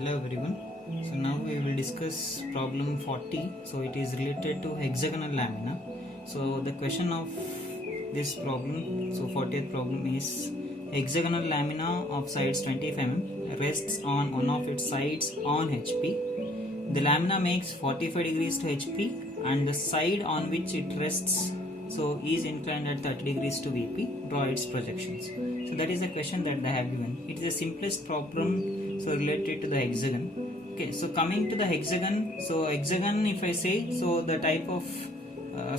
Hello everyone. So now we will discuss problem 40. So it is related to hexagonal lamina. So the question of this problem, so 40th problem is hexagonal lamina of sides 25 mm rests on one of its sides on HP. The lamina makes 45 degrees to HP and the side on which it rests so is inclined at 30 degrees to VP. Draw its projections. So that is the question that they have given. It is the simplest problem so related to the hexagon. Okay, so coming to the hexagon, so hexagon if I say, so the type of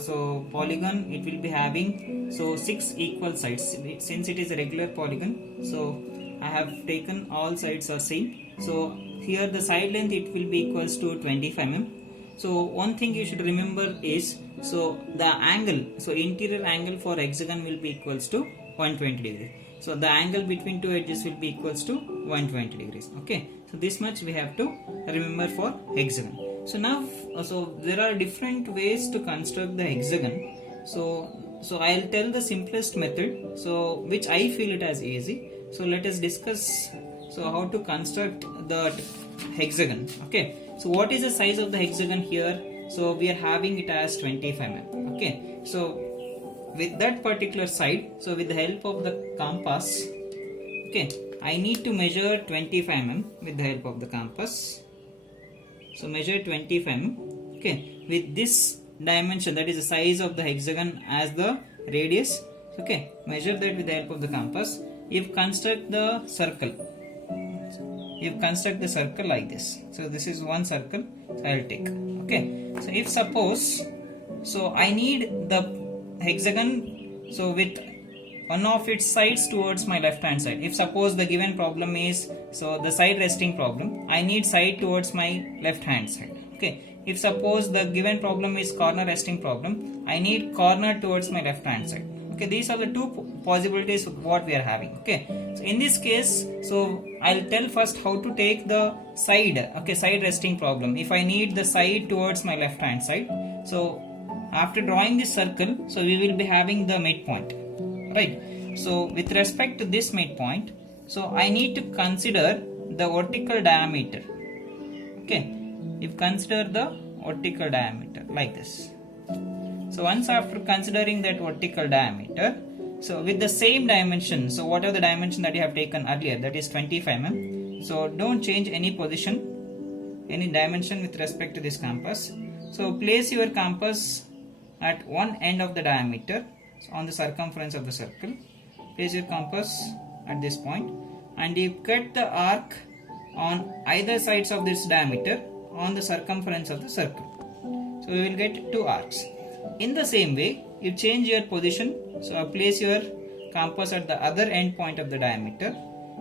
so polygon, it will be having so 6 equal sides. Since it is a regular polygon, so I have taken all sides are same. So here the side length it will be equals to 25 mm. So one thing you should remember is, so the angle, so interior angle for hexagon will be equals to 120 degrees. So the angle between two edges will be equals to 120 degrees. Okay, so this much we have to remember for hexagon. So now, so there are different ways to construct the hexagon. So I'll tell the simplest method, so which I feel it as easy. So let us discuss so how to construct the hexagon. Okay, so what is the size of the hexagon here? So we are having it as 25 mm. Okay, so with that particular side, so with the help of the compass, okay, I need to measure 25 mm with the help of the compass. So measure 25 mm. Okay, with this dimension, that is the size of the hexagon as the radius. Okay, measure that with the help of the compass. If construct the circle, you construct the circle like this. So this is one circle, so I'll take. Okay, so if suppose, so I need the hexagon so with one of its sides towards my left hand side. If suppose the given problem is so the side resting problem, I need side towards my left hand side. Okay, if suppose the given problem is corner resting problem, I need corner towards my left hand side. Okay, these are the two possibilities of what we are having. Okay, so in this case, so I'll tell first how to take the side. Okay, side resting problem. If I need the side towards my left hand side, so after drawing this circle, so we will be having the midpoint, right? So with respect to this midpoint, so I need to consider the vertical diameter. Okay, if consider the vertical diameter like this. So once after considering that vertical diameter, so with the same dimension, so whatever the dimension that you have taken earlier, that is 25 mm. So don't change any position, any dimension with respect to this compass. So place your compass at one end of the diameter, so on the circumference of the circle. Place your compass at this point and you cut the arc on either sides of this diameter on the circumference of the circle. So we will get two arcs. In the same way, you change your position, so place your compass at the other end point of the diameter.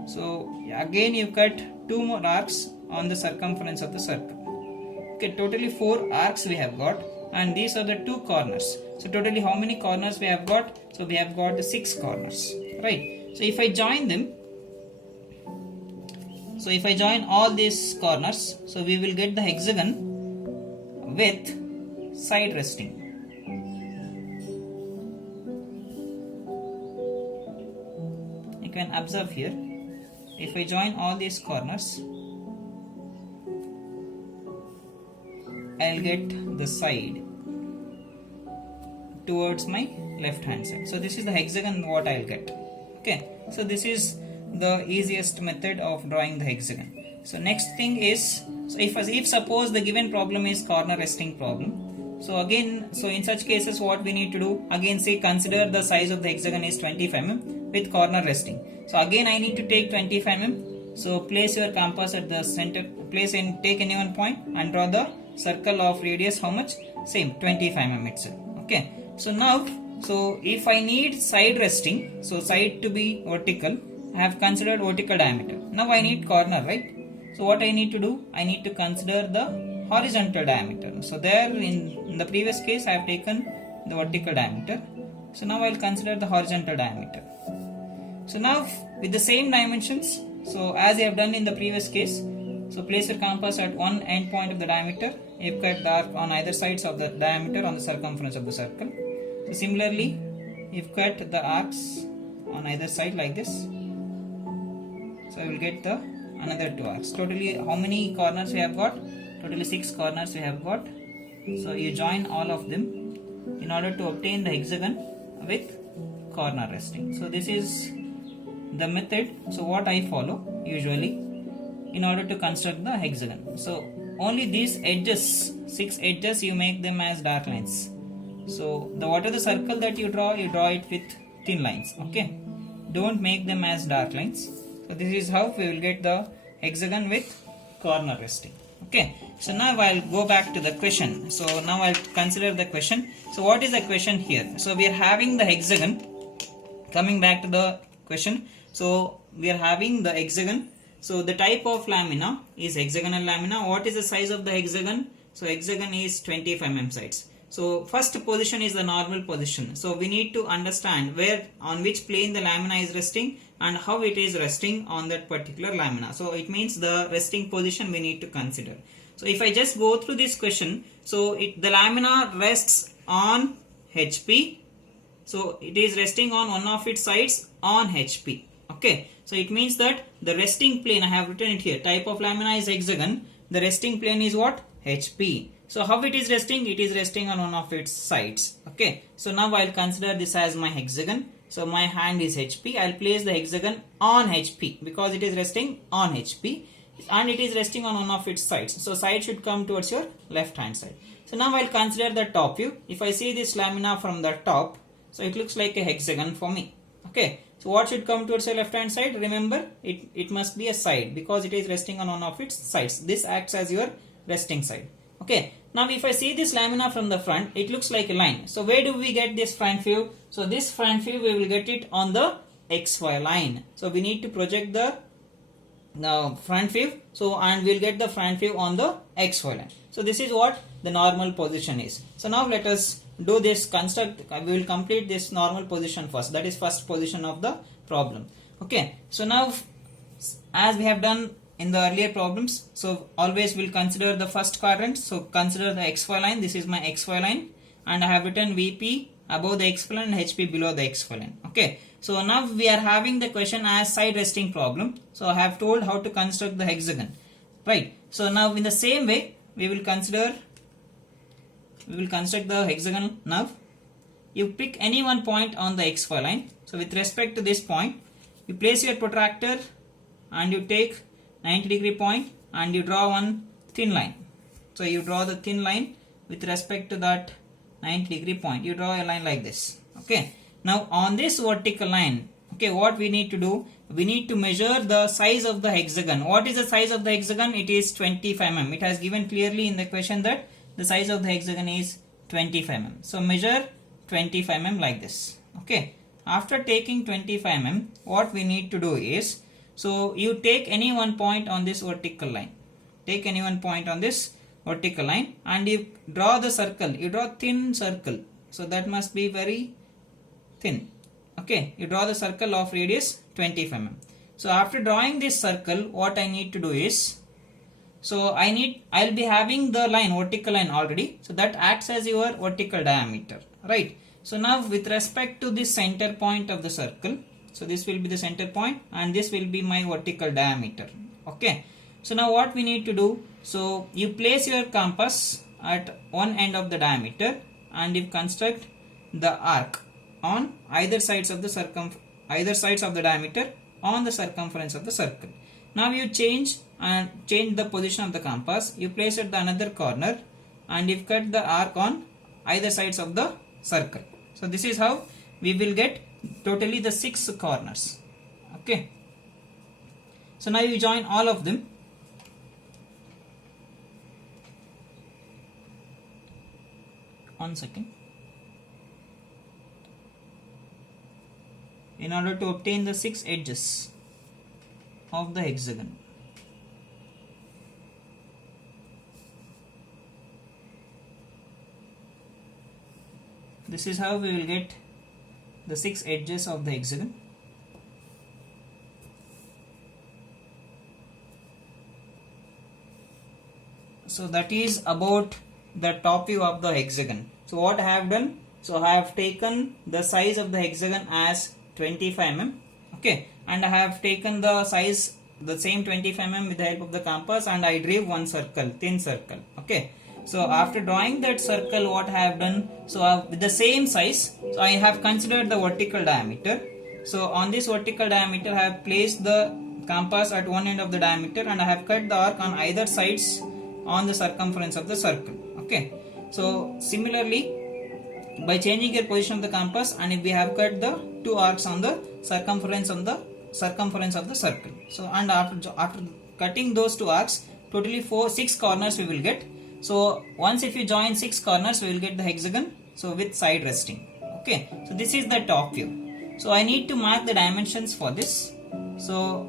So again you cut two more arcs on the circumference of the circle. Okay, totally 4 arcs we have got, and these are the 2 corners. So totally how many corners we have got? So we have got the 6 corners, right? So if I join them, so if I join all these corners, so we will get the hexagon with side resting. You can observe here, if I join all these corners, I'll get the side towards my left hand side. So this is the hexagon what I'll get. Okay, so this is the easiest method of drawing the hexagon. So next thing is, so if suppose the given problem is corner resting problem, so again, so in such cases what we need to do, again say consider the size of the hexagon is 25 mm with corner resting. So again I need to take 25 mm. So place your compass at the center, place and take any one point and draw the circle of radius how much? Same 25 mm itself. Okay, so now, so if I need side resting, so side to be vertical, I have considered vertical diameter. Now I need corner, right? So what I need to do, I need to consider the horizontal diameter. So there in the previous case I have taken the vertical diameter. So now I will consider the horizontal diameter. So now with the same dimensions, so as you have done in the previous case, so place your compass at one end point of the diameter. You cut the arc on either sides of the diameter on the circumference of the circle. So similarly, you cut the arcs on either side like this. So I will get the another 2 arcs. Totally how many corners we have got? Totally 6 corners we have got. So you join all of them in order to obtain the hexagon with corner resting. So this is the method. So what I follow usually in order to construct the hexagon. So only these edges, 6 edges, you make them as dark lines. So the whatever the circle that you draw it with thin lines. Okay, don't make them as dark lines. So this is how we will get the hexagon with corner resting. Okay, so now I'll go back to the question. So now I'll consider the question. So what is the question here? So we are having the hexagon. Coming back to the question. So we are having the hexagon. So the type of lamina is hexagonal lamina. What is the size of the hexagon? So hexagon is 25 mm sides. So first position is the normal position. So we need to understand where, on which plane the lamina is resting and how it is resting on that particular lamina. So it means the resting position we need to consider. So if I just go through this question, so the lamina rests on HP. So it is resting on one of its sides on HP. Okay, so it means that the resting plane, I have written it here, type of lamina is hexagon. The resting plane is what? HP. So how it is resting? It is resting on one of its sides. Okay, so now I'll consider this as my hexagon. So my hand is HP. I'll place the hexagon on HP because it is resting on HP and it is resting on one of its sides. So side should come towards your left hand side. So now I'll consider the top view. If I see this lamina from the top, so it looks like a hexagon for me. Okay, so what should come towards your left hand side? Remember, it must be a side because it is resting on one of its sides. This acts as your resting side. Okay, now if I see this lamina from the front, it looks like a line. So where do we get this front view? So this front view we will get it on the XY line. So we need to project the front view. So and we'll get the front view on the XY line. So this is what the normal position is. So now let us do this construct. We will complete this normal position first. That is first position of the problem. Okay, so now as we have done in the earlier problems, so always we'll consider the first quadrant. So consider the XY line. This is my XY line and I have written VP above the XY line and HP below the XY line. Okay, so now we are having the question as side resting problem. So I have told how to construct the hexagon, right? So now in the same way we will construct the hexagon. Now you pick any one point on the XY line. So with respect to this point, you place your protractor and you take 90-degree point and you draw one thin line. So you draw the thin line with respect to that 90-degree point. You draw a line like this. Okay, now on this vertical line, okay, what we need to do? We need to measure the size of the hexagon. What is the size of the hexagon? It is 25 mm. It has given clearly in the question that the size of the hexagon is 25 mm. So measure 25 mm like this. Okay, after taking 25 mm, what we need to do is, so you take any one point on this vertical line. Take any one point on this vertical line and you draw the circle. You draw thin circle. So that must be very thin. Okay, you draw the circle of radius 25 mm. So after drawing this circle, what I need to do is, so I'll be having the line, vertical line already. So that acts as your vertical diameter, right? So now with respect to this center point of the circle, so this will be the center point and this will be my vertical diameter. Okay, so now what we need to do, so you place your compass at one end of the diameter and you construct the arc on either sides of the diameter on the circumference of the circle. Now you change the position of the compass. You place it at the another corner and you cut the arc on either sides of the circle. So this is how we will get totally the 6 corners. Okay, so now you join all of them. One second. In order to obtain the 6 edges of the hexagon. This is how we will get the 6 edges of the hexagon. So that is about the top view of the hexagon. So what I have done, so I have taken the size of the hexagon as 25 mm. Okay, and I have taken the size the same 25 mm with the help of the compass, and I drew one circle, thin circle. Okay. So after drawing that circle, what I have done, so with the same size, so I have considered the vertical diameter. So on this vertical diameter, I have placed the compass at one end of the diameter, and I have cut the arc on either sides on the circumference of the circle. Okay. So similarly, by changing your position of the compass, and if we have cut the two arcs on the circumference of the circle. So and after cutting those two arcs, totally 6 corners we will get. So once if you join 6 corners, we will get the hexagon. So with side resting. Okay. So this is the top view. So I need to mark the dimensions for this. So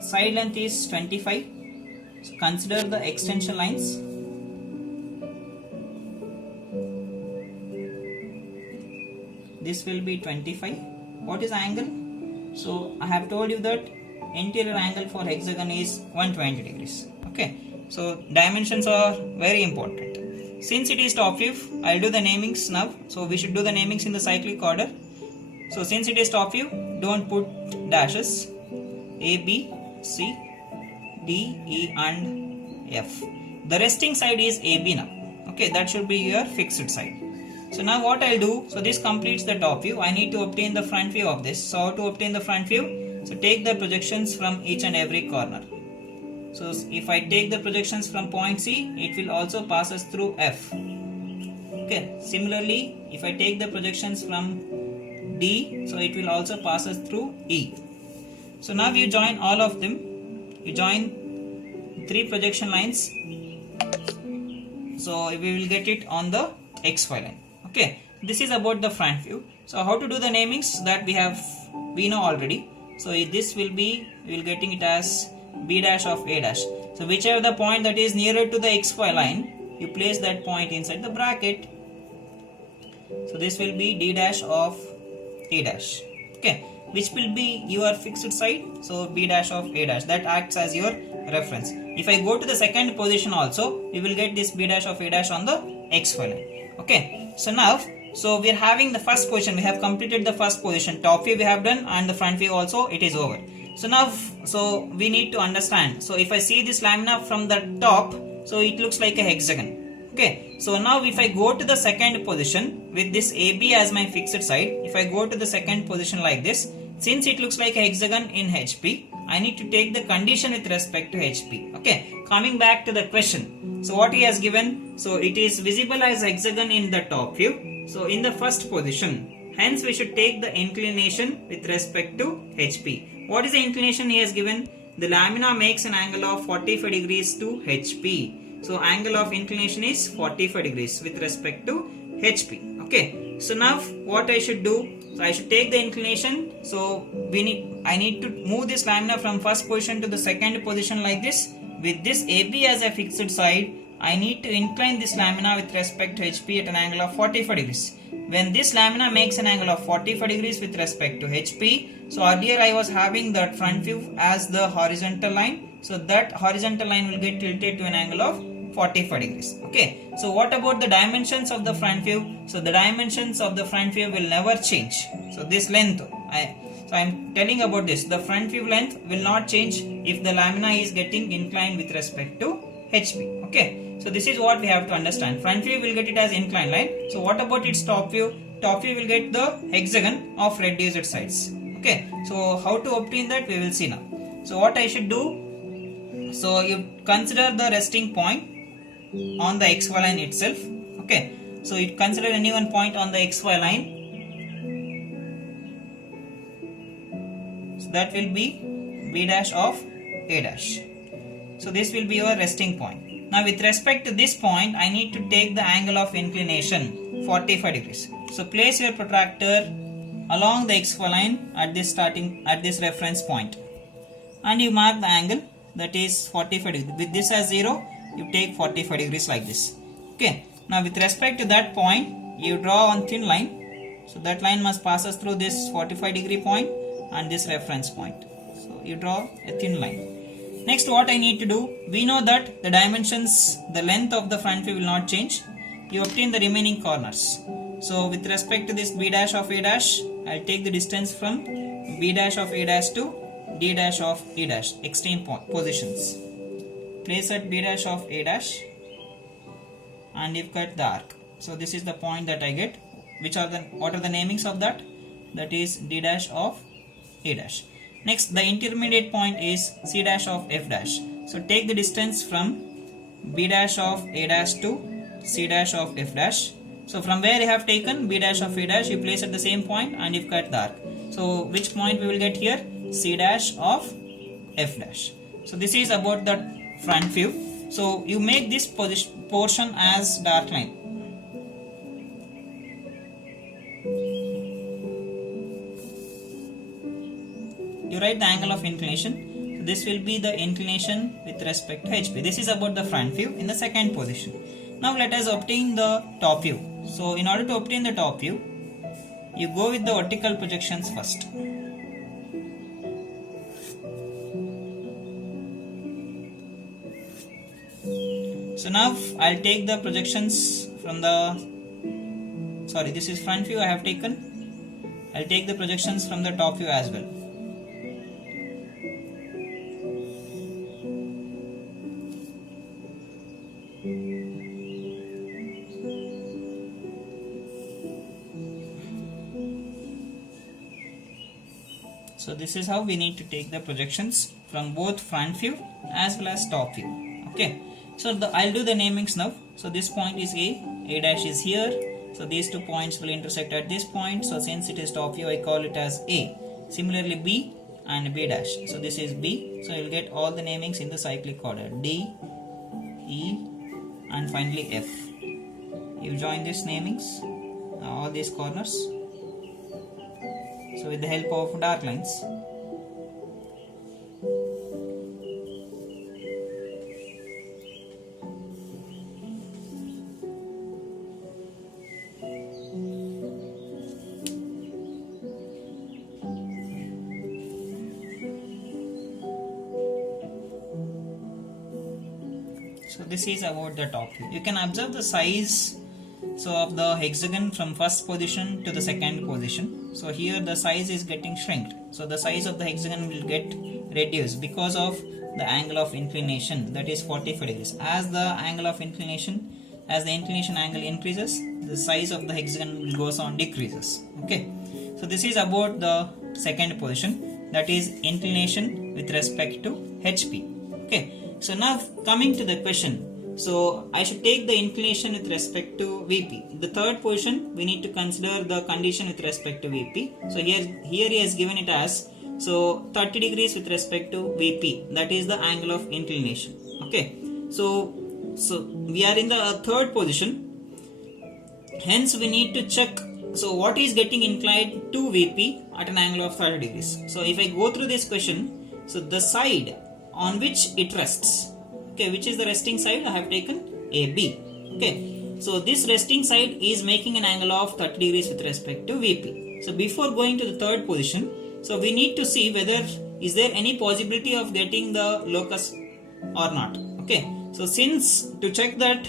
side length is 25. So consider the extension lines. This will be 25. What is angle? So I have told you that interior angle for hexagon is 120 degrees. Okay. So dimensions are very important. Since it is top view, I'll do the namings now. So we should do the namings in the cyclic order. So since it is top view, don't put dashes. A, B, C, D, E and F. The resting side is AB now. Okay, that should be your fixed side. So now what I'll do, so this completes the top view. I need to obtain the front view of this. So how to obtain the front view? So take the projections from each and every corner. So if I take the projections from point C, it will also pass us through F. Okay. Similarly, if I take the projections from D, so it will also pass us through E. So now you join all of them. You join 3 projection lines. So we will get it on the XY line. Okay. This is about the front view. So how to do the namings, that we know already. So this will be, we will getting it as B dash of A dash. So whichever the point that is nearer to the XY line, you place that point inside the bracket. So this will be D dash of A dash. Okay. Which will be your fixed side. So B dash of A dash. That acts as your reference. If I go to the second position also, we will get this B dash of A dash on the XY line. Okay. So now, so we are having the first position. We have completed the first position. Top view we have done, and the front view also, it is over. So now, so we need to understand. So if I see this lamina from the top, so it looks like a hexagon. Okay. So now if I go to the second position with this AB as my fixed side, if I go to the second position like this, since it looks like a hexagon in HP, I need to take the condition with respect to HP. Okay. Coming back to the question. So what he has given, so it is visible as hexagon in the top view. So in the first position, hence we should take the inclination with respect to HP. What is the inclination he has given? The lamina makes an angle of 45 degrees to HP. So angle of inclination is 45 degrees with respect to HP. Okay. So now what I should do? So I should take the inclination. So I need to move this lamina from first position to the second position like this. With this AB as a fixed side, I need to incline this lamina with respect to HP at an angle of 45 degrees. When this lamina makes an angle of 45 degrees with respect to HP, so earlier I was having that front view as the horizontal line. So that horizontal line will get tilted to an angle of 45 degrees. Okay. So what about the dimensions of the front view? So the dimensions of the front view will never change. So this length, so I am telling about this. The front view length will not change if the lamina is getting inclined with respect to HP. Okay. So this is what we have to understand. Front view will get it as inclined line. So what about its top view? Top view will get the hexagon of reduced sides. Okay. So how to obtain that, we will see now. So what I should do? So you consider the resting point on the XY line itself. Okay. So you consider any one point on the XY line. So that will be B dash of A dash. So this will be your resting point. Now with respect to this point, I need to take the angle of inclination 45 degrees. So place your protractor along the XY line at this reference point, and you mark the angle, that is 45 degrees. With this as 0, you take 45 degrees like this. Okay. Now with respect to that point, you draw one thin line. So that line must pass us through this 45 degree point and this reference point. So you draw a thin line. Next, what I need to do, we know that the dimensions, the length of the front view will not change. You obtain the remaining corners. So with respect to this B dash of A dash, I'll take the distance from B dash of A dash to D dash of E dash, extreme positions. Place at B dash of A dash and you cut the arc. So this is the point that I get. What are the namings of that? That is D dash of A dash. Next, the intermediate point is C dash of F dash. So take the distance from B dash of A dash to C dash of F dash. So from where you have taken B dash of A dash, you place at the same point and you cut the arc. So which point we will get here? C dash of F dash. So this is about the front view. So you make this portion as dark line. You write the angle of inclination. So this will be the inclination with respect to HP. This is about the front view in the second position. Now let us obtain the top view. So in order to obtain the top view, you go with the vertical projections first. So now I'll take the projections from this is front view I have taken. I'll take the projections from the top view as well. So this is how we need to take the projections from both front view as well as top view. Okay. So I'll do the namings now. So this point is A dash is here. So these 2 points will intersect at this point. So since it is top view, I call it as A. Similarly B and B dash. So this is B. So you'll get all the namings in the cyclic order. D, E and finally F. You join these namings, all these corners. So with the help of dark lines. So this is about the top view. You can observe the size of the hexagon from first position to the second position. So here the size is getting shrinked. So the size of the hexagon will get reduced because of the angle of inclination, that is 45 degrees. As the inclination angle increases, the size of the hexagon goes on decreases. Okay. So this is about the second position, that is inclination with respect to HP. Okay. So now coming to the question. So I should take the inclination with respect to VP. The third position, we need to consider the condition with respect to VP. So here he has given it as 30 degrees with respect to VP. That is the angle of inclination. Okay. So we are in the third position. Hence we need to check. So what is getting inclined to VP at an angle of 30 degrees. So if I go through this question, so the side on which it rests, okay, which is the resting side, I have taken AB. Okay, so this resting side is making an angle of 30 degrees with respect to VP. So before going to the third position, so we need to see whether is there any possibility of getting the locus or not. Okay, so since to check that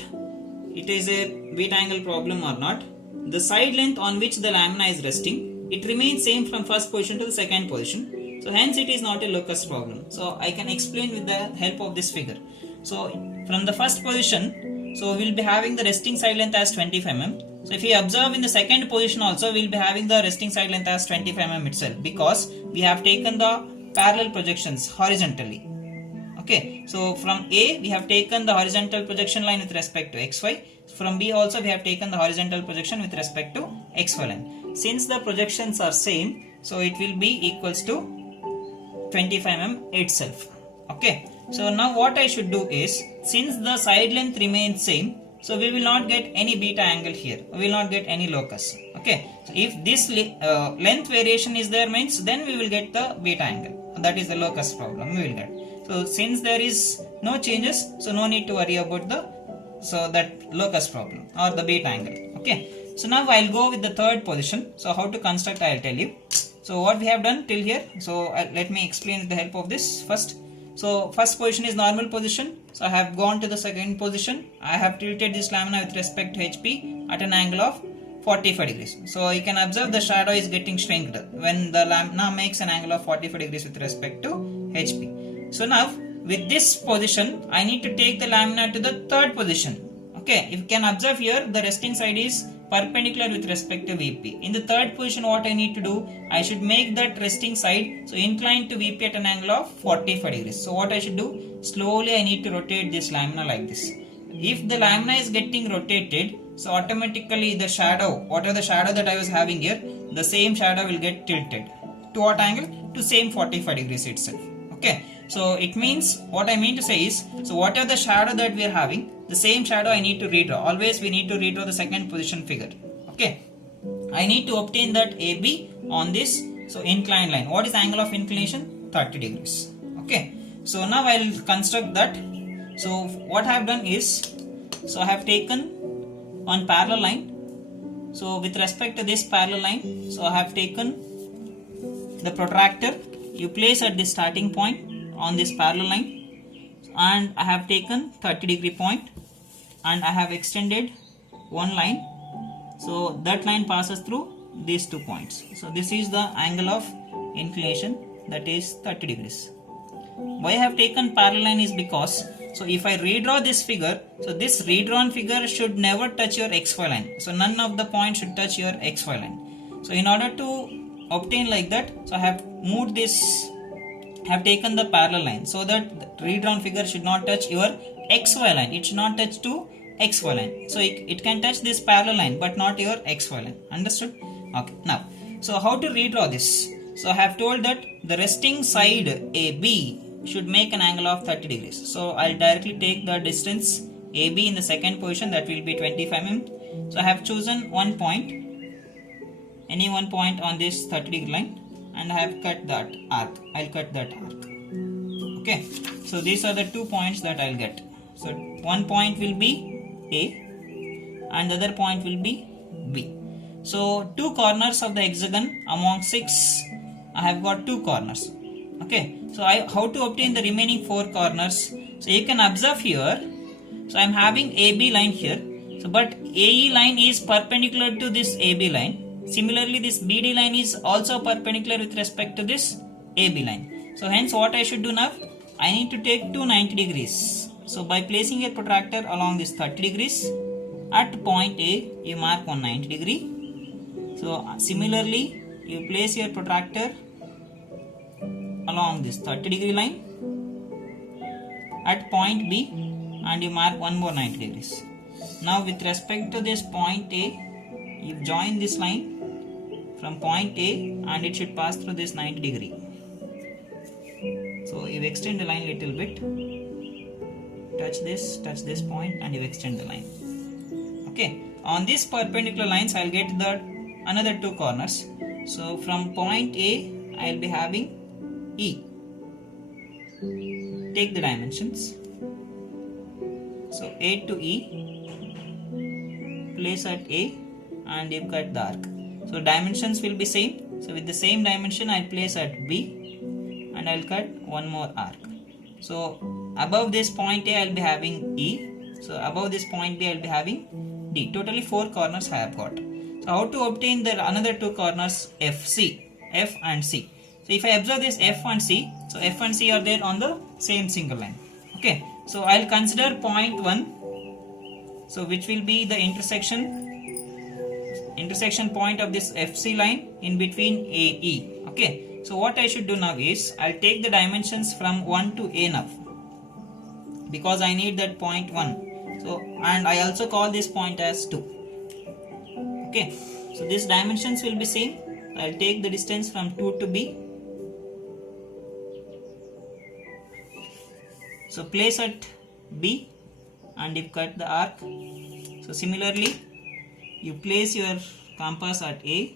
it is a beta angle problem or not, the side length on which the lamina is resting, it remains same from first position to the second position. So hence it is not a locus problem. So I can explain with the help of this figure. So from the first position, so we'll be having the resting side length as 25 mm. So if you observe in the second position also, we'll be having the resting side length as 25 mm itself, because we have taken the parallel projections horizontally. Okay, so from A we have taken the horizontal projection line with respect to XY. From B also we have taken the horizontal projection with respect to XY line. Since the projections are same, so it will be equals to 25 mm itself. Okay, so now what I should do is, since the side length remains same, so we will not get any beta angle here, we will not get any locus. Okay, so if this length variation is there means, then we will get the beta angle, that is the locus problem we will get. So since there is no changes, so no need to worry about that locus problem or the beta angle. Okay, so now I'll go with the third position. So how to construct, I'll tell you. So what we have done till here, so let me explain with the help of this first. So first position is normal position. So I have gone to the second position. I have tilted this lamina with respect to HP at an angle of 45 degrees. So you can observe the shadow is getting shrinked when the lamina makes an angle of 45 degrees with respect to HP. So now with this position, I need to take the lamina to the third position. Okay, if you can observe here, the resting side is perpendicular with respect to VP. In the third position, what I need to do, I should make that resting side so inclined to VP at an angle of 45 degrees. So what I should do, slowly I need to rotate this lamina like this. If the lamina is getting rotated, so automatically the shadow, whatever the shadow that I was having here, the same shadow will get tilted. To what angle? To same 45 degrees itself. Okay, so it means, what I mean to say is, so whatever the shadow that we are having, the same shadow I need to redraw. Always we need to redraw the second position figure. Okay, I need to obtain that AB on this so inclined line. What is the angle of inclination? 30 degrees. Okay, so now I will construct that. So what I have done is, so I have taken one parallel line. So with respect to this parallel line, so I have taken the protractor. You place at the starting point on this parallel line, and I have taken 30 degree point, and I have extended one line. So that line passes through these 2 points. So this is the angle of inclination, that is 30 degrees. Why I have taken parallel line is because, so if I redraw this figure, so this redrawn figure should never touch your XY line. So none of the points should touch your XY line. So in order to obtain like that, so I have moved this, have taken the parallel line so that the redrawn figure should not touch your XY line. It should not touch to XY line. So it can touch this parallel line but not your XY line. Understood? Okay. Now, so how to redraw this? So I have told that the resting side AB should make an angle of 30 degrees. So I'll directly take the distance AB in the second position, that will be 25 mm. So I have chosen one point, any one point on this 30 degree line, and I have cut that arc. I'll cut that arc. Okay, so these are the 2 points that I'll get. So one point will be A and the other point will be B. So 2 corners of the hexagon among 6, I have got 2 corners. Okay, so how to obtain the remaining 4 corners? So you can observe here, so I am having AB line here, so but AE line is perpendicular to this AB line. Similarly, this BD line is also perpendicular with respect to this AB line. So hence what I should do now, I need to take 290 degrees. So by placing a protractor along this 30 degrees, at point A you mark 190 degree. So similarly you place your protractor along this 30 degree line at point B and you mark one more 90 degrees. Now with respect to this point A, you join this line from point A and it should pass through this 90 degree. So you extend the line little bit, touch this point and you extend the line. Okay, on these perpendicular lines I will get the another 2 corners. So from point A I will be having E. Take the dimensions. So A to E, place at A and you cut the arc. So dimensions will be same. So with the same dimension I will place at B and I will cut one more arc. So above this point A I will be having E. So above this point B I will be having D. Totally 4 corners I have got. So how to obtain the another 2 corners F and C. So if I observe this F and C, so F and C are there on the same single line. Okay, so I will consider point 1, so which will be the intersection point of this FC line in between AE. Okay, so what I should do now is I will take the dimensions from 1 to A now, because I need that point 1. So and I also call this point as 2. Okay, so these dimensions will be same. I will take the distance from 2 to B. So place at B and you cut the arc. So similarly you place your compass at A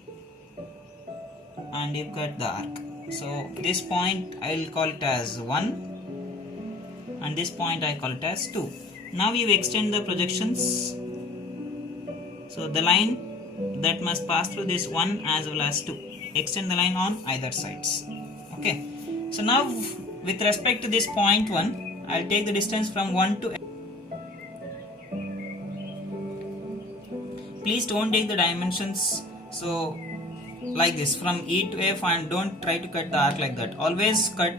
and you cut the arc. So this point I will call it as 1 and this point I call it as 2. Now you extend the projections. So the line that must pass through this 1 as well as 2. Extend the line on either sides. Okay. So now with respect to this point 1, I will take the distance from 1 to please don't take the dimensions so like this from E to F, and don't try to cut the arc like that. Always cut